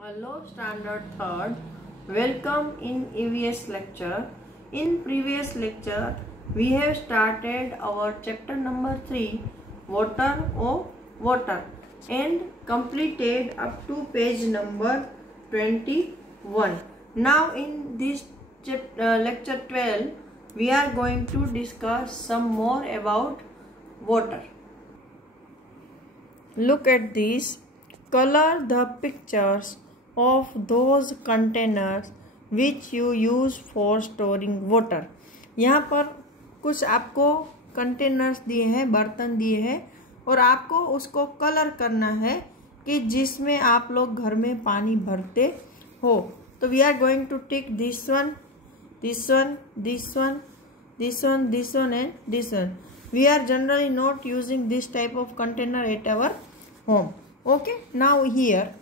Hello, Standard 3rd. Welcome in EVS lecture. In previous lecture, we have started our chapter number 3, Water or Water, and completed up to page number 21. Now, in this lecture 12, we are going to discuss some more about water. Look at this. Color the pictures of those containers which you use for storing water. यहाँ पर कुछ आपको containers दिए हैं, बर्तन दिए हैं और आपको उसको कलर करना है कि जिसमें आप लोग घर में पानी भरते हो. तो we are going to tick this one, this one, this one, this one, this one and this one. We are generally not using this type of container at our home. Okay, now here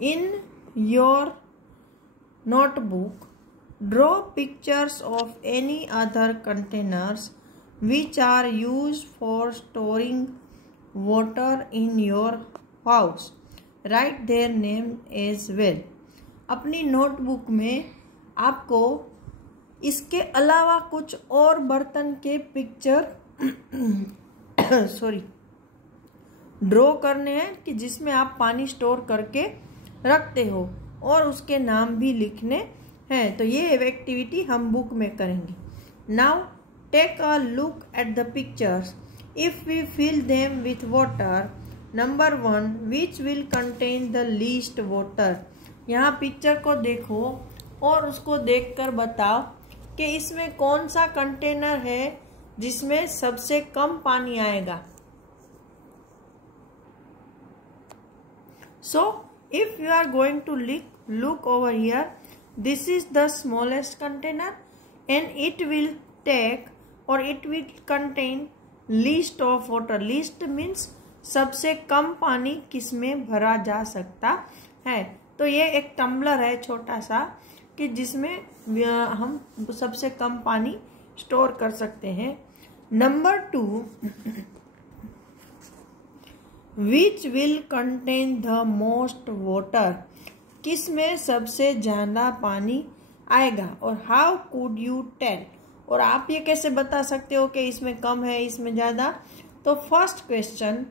in your notebook, draw pictures of any other containers which are used for storing water in your house. Write their name as well. अपनी notebook में आपको इसके अलावा कुछ और बर्तन के picture draw करने हैं कि जिसमें आप पानी स्टोर करके रखते हो और उसके नाम भी लिखने हैं. तो ये एक्टिविटी हम बुक में करेंगे. Now take a look at the pictures. If we fill them with water, number 1, which will contain the least water. यहाँ पिक्चर को देखो और उसको देखकर बताओ कि इसमें कौन सा कंटेनर है जिसमें सबसे कम पानी आएगा. So if you are going to look over here, this is the smallest container and it will take or it will contain least of water. Least means सबसे कम पानी किसमें भरा जा सकता है. तो ये एक टम्बलर है छोटा सा कि जिसमें हम सबसे कम पानी स्टोर कर सकते हैं. Number 2, which will contain the most water. किसमें सबसे ज़्यादा पानी आएगा और हाउ कुड यू टेल. और आप ये कैसे बता सकते हो कि इसमें कम है इसमें ज़्यादा. तो फर्स्ट क्वेश्चन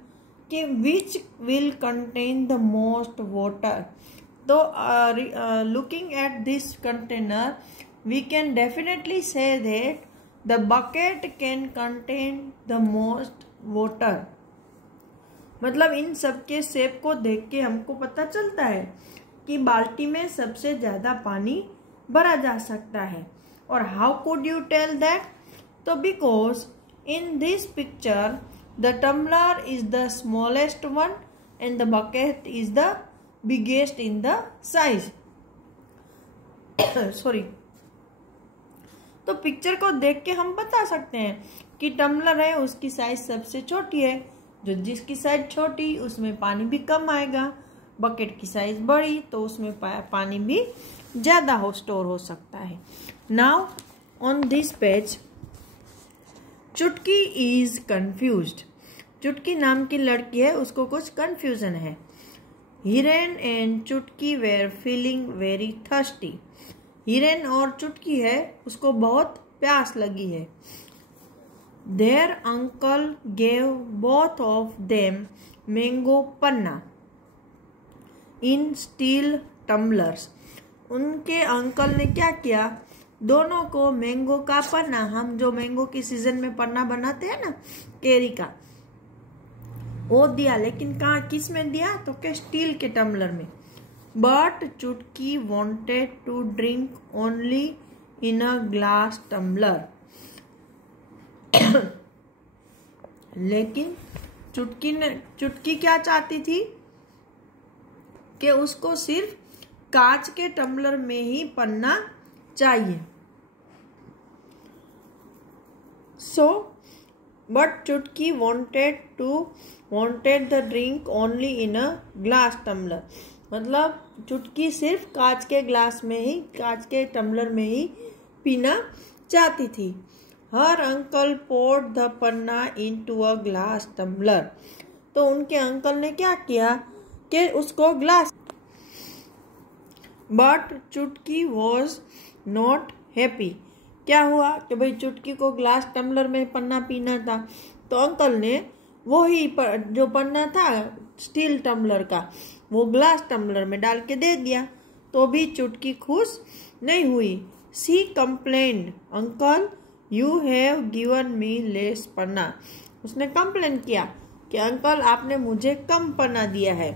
कि विच will contain the most water. तो looking at this container, we can definitely say that the bucket can contain the most water. मतलब इन सब के शेप को देख के हमको पता चलता है कि बाल्टी में सबसे ज़्यादा पानी भरा जा सकता है. और how could you tell that? तो because in this picture the tumbler is the smallest one and the bucket is the biggest in the size. Sorry. तो पिक्चर को देख के हम बता सकते हैं कि टम्बलर है उसकी साइज सबसे छोटी है. जो जिसकी साइज छोटी उसमें पानी भी कम आएगा. बकेट की साइज बड़ी तो उसमें पानी भी ज़्यादा स्टोर हो सकता है. Now on this page, Chutki is confused. Chutki नाम की लड़की है, उसको कुछ कंफ्यूजन है. Hiren and Chutki were feeling very thirsty. Hiren और चुटकी है उसको बहुत प्यास लगी है. Their uncle gave both of them mango panna in steel tumblers. उनके अंकल ने क्या किया, दोनों को मैंगो का पन्ना, हम जो मैंगो की सीजन में पन्ना बनाते हैं ना केरी का, वो दिया. लेकिन कहाँ किस में दिया, तो क्या स्टील के टम्बलर में. But Chutki wanted to drink only in a glass tumbler. लेकिन चुटकी क्या चाहती थी कि उसको सिर्फ कांच के टम्बलर में ही पन्ना चाहिए. सो बट चुटकी wanted the drink only in a glass tumbler. मतलब चुटकी सिर्फ कांच के ग्लास में ही, कांच के टम्बलर में ही पीना चाहती थी. Her uncle poured the panna into a glass tumbler. तो उनके अंकल ने क्या किया कि उसको ग्लास, बट चुटकी वॉज नॉट हैप्पी। क्या हुआ कि भाई चुटकी को ग्लास टम्बलर में पन्ना पीना था, तो अंकल ने वही जो पन्ना था स्टील टम्बलर का वो ग्लास टम्बलर में डाल के दे दिया। तो भी चुटकी खुश नहीं हुई। She complained, uncle you have given me less panna. उसने कंप्लेन किया कि अंकल आपने मुझे कम पन्ना दिया है।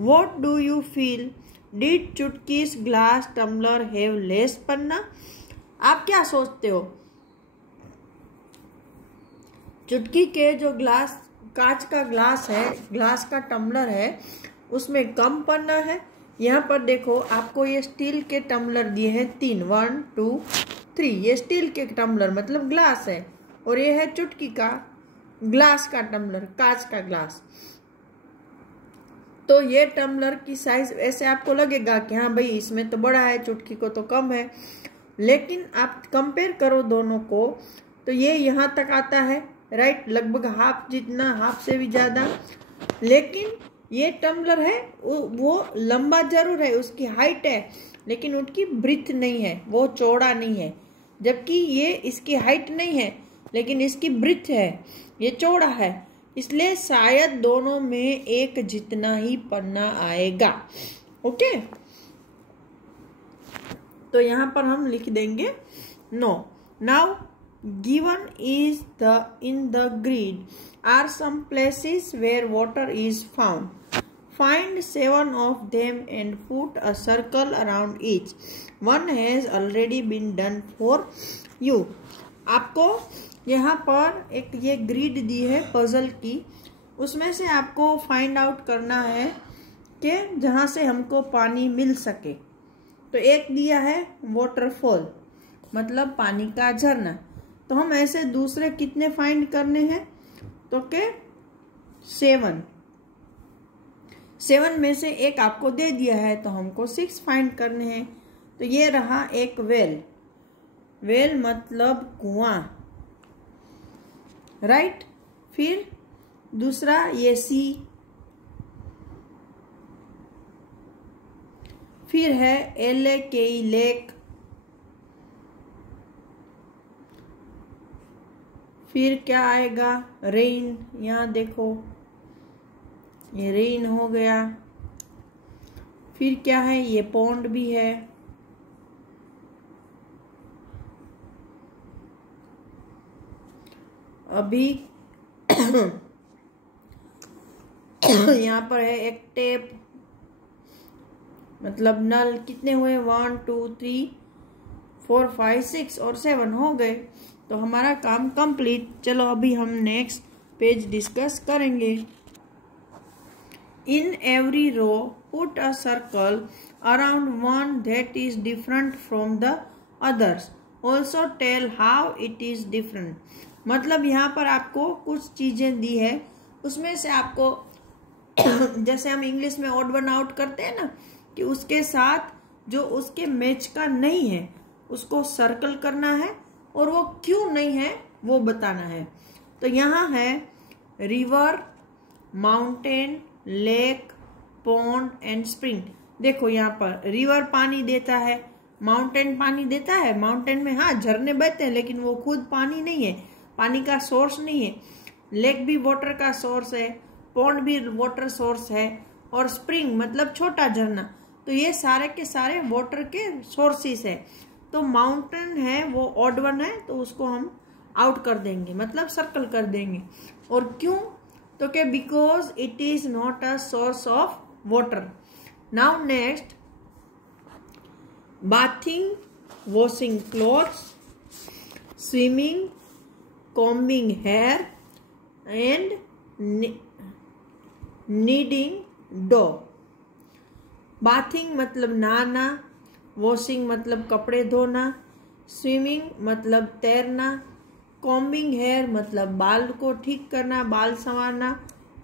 What do you feel, did Chutki's glass tumbler have less panna. आप क्या सोचते हो, चुटकी के जो ग्लास कांच का ग्लास है, ग्लास का टम्बलर है, उसमें कम पन्ना है? यहाँ पर देखो आपको ये स्टील के टम्बलर दिए हैं 3, 1 2 3। ये स्टील के टम्बलर मतलब ग्लास है, और ये है चुटकी का ग्लास का टम्बलर, कांच का ग्लास। तो ये टम्बलर की साइज ऐसे आपको लगेगा कि हाँ भाई इसमें तो बड़ा है, चुटकी को तो कम है, लेकिन आप कंपेयर करो दोनों को तो ये यहाँ तक आता है, राइट, लगभग हाफ जितना, हाफ से भी ज़्यादा। लेकिन ये टम्बलर है वो लंबा जरूर है, उसकी हाइट है, लेकिन उसकी ब्रीथ नहीं है, वो चौड़ा नहीं है। जबकि ये इसकी हाइट नहीं है लेकिन इसकी ब्रीथ है, ये चौड़ा है, इसलिए शायद दोनों में एक जितना ही पन्ना आएगा। ओके, तो यहाँ पर हम लिख देंगे no. Now given is the in the grid are some places where water is found. Find 7 of them and put a circle around each. One has already been done for you. आपको यहाँ पर एक ये grid दी है puzzle की, उसमें से आपको फाइंड आउट करना है कि जहाँ से हमको पानी मिल सके। तो एक दिया है वाटरफॉल, मतलब पानी का झरना। तो हम ऐसे दूसरे कितने फाइंड करने हैं, तो के 7 में से एक आपको दे दिया है, तो हमको 6 फाइंड करने हैं। तो ये रहा एक वेल, वेल मतलब कुआं, राइट। फिर दूसरा ये सी, फिर है LAKE लेक, फिर क्या आएगा रेन, यहाँ देखो ये रेन हो गया। फिर क्या है, ये पॉन्ड भी है। अभी यहाँ पर है एक टेप, मतलब नल। कितने हुए, 1 2 3 4 5 6 और 7 हो गए। तो हमारा काम कंप्लीट। चलो अभी हम नेक्स्ट पेज डिस्कस करेंगे। In every row, put a circle around one that is different from the others. Also tell how it is different. मतलब यहाँ पर आपको कुछ चीजें दी है, उसमें से आपको जैसे हम इंग्लिश में ऑड वन आउट करते हैं ना, कि उसके साथ जो उसके मैच का नहीं है उसको सर्कल करना है, और वो क्यों नहीं है वो बताना है। तो यहाँ है river, mountain, lake, pond and spring. देखो यहाँ पर रिवर पानी देता है, माउंटेन पानी देता है। माउंटेन में हाँ झरने बहते हैं, लेकिन वो खुद पानी नहीं है, पानी का सोर्स नहीं है। लेक भी वाटर का सोर्स है, पॉन्ड भी वाटर सोर्स है, और स्प्रिंग मतलब छोटा झरना। तो ये सारे के सारे वाटर के सोर्सेस है। तो माउंटेन है वो ऑड वन है, तो उसको हम आउट कर देंगे, मतलब सर्कल कर देंगे। और क्यों, तो क्या, because it is not a source of water. Now next, bathing, washing clothes, swimming, combing hair and kneading dough। Bathing मतलब नहाना, वॉशिंग मतलब कपड़े धोना, स्विमिंग मतलब तैरना, कॉम्बिंग हेयर मतलब बाल को ठीक करना, बाल संवारना,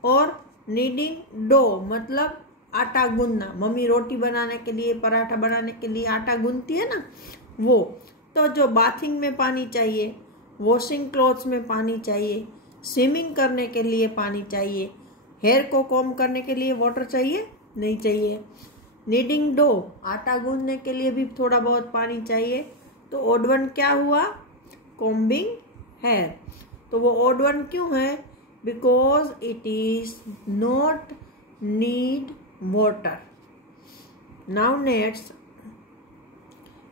और नीडिंग डो मतलब आटा गूंदना। मम्मी रोटी बनाने के लिए, पराठा बनाने के लिए आटा गूंदती है ना, वो। तो जो बाथिंग में पानी चाहिए, वॉशिंग क्लॉथ्स में पानी चाहिए, स्विमिंग करने के लिए पानी चाहिए, हेयर को कॉम्ब करने के लिए वाटर चाहिए? नहीं चाहिए। नीडिंग डो, आटा गूंदने के लिए भी थोड़ा बहुत पानी चाहिए। तो ओड वन क्या हुआ? Combing hair. तो वो ओड वन क्यों है? Because it is not need water. Now next,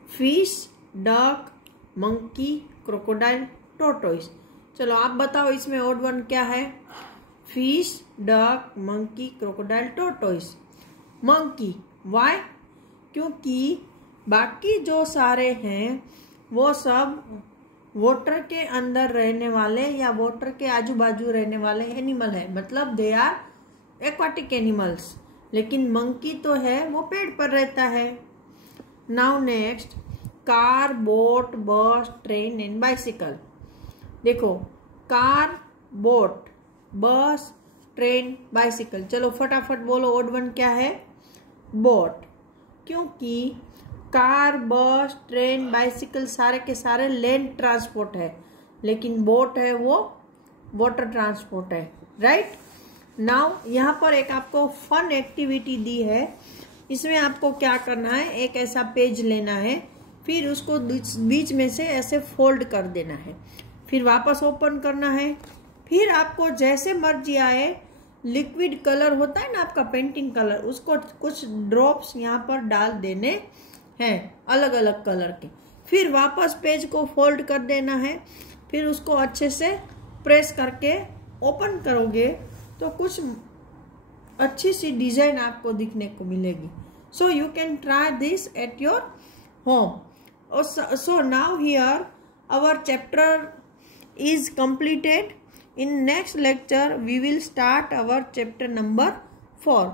fish, duck, monkey, crocodile, tortoise. चलो आप बताओ इसमें ओड वन क्या है? Fish, duck, monkey, crocodile, tortoise. Monkey, why? क्योंकि बाकी जो सारे हैं वो सब वाटर के अंदर रहने वाले या वाटर के आजू बाजू रहने वाले एनिमल है, मतलब दे आर एक्वाटिक एनिमल्स। लेकिन मंकी तो है वो पेड़ पर रहता है। नाउ नेक्स्ट, कार, बोट, बस, ट्रेन एंड बाइसिकल। देखो, कार, बोट, बस, ट्रेन, बाइसिकल। चलो फटाफट बोलो ओड वन क्या है? बोट। क्योंकि कार, बस, ट्रेन, बाइसिकल सारे के सारे लैंड ट्रांसपोर्ट है, लेकिन बोट है वो वाटर ट्रांसपोर्ट है, राइट। नाउ यहाँ पर एक आपको फन एक्टिविटी दी है। इसमें आपको क्या करना है, एक ऐसा पेज लेना है, फिर उसको बीच में से ऐसे फोल्ड कर देना है, फिर वापस ओपन करना है। फिर आपको जैसे मर्जी आए, लिक्विड कलर होता है ना आपका पेंटिंग कलर, उसको कुछ ड्रॉप्स यहाँ पर डाल देने हैं अलग अलग कलर के। फिर वापस पेज को फोल्ड कर देना है, फिर उसको अच्छे से प्रेस करके ओपन करोगे तो कुछ अच्छी सी डिजाइन आपको दिखने को मिलेगी। So you can try this at your home. So now here our chapter is completed. In next lecture we will start our chapter number 4.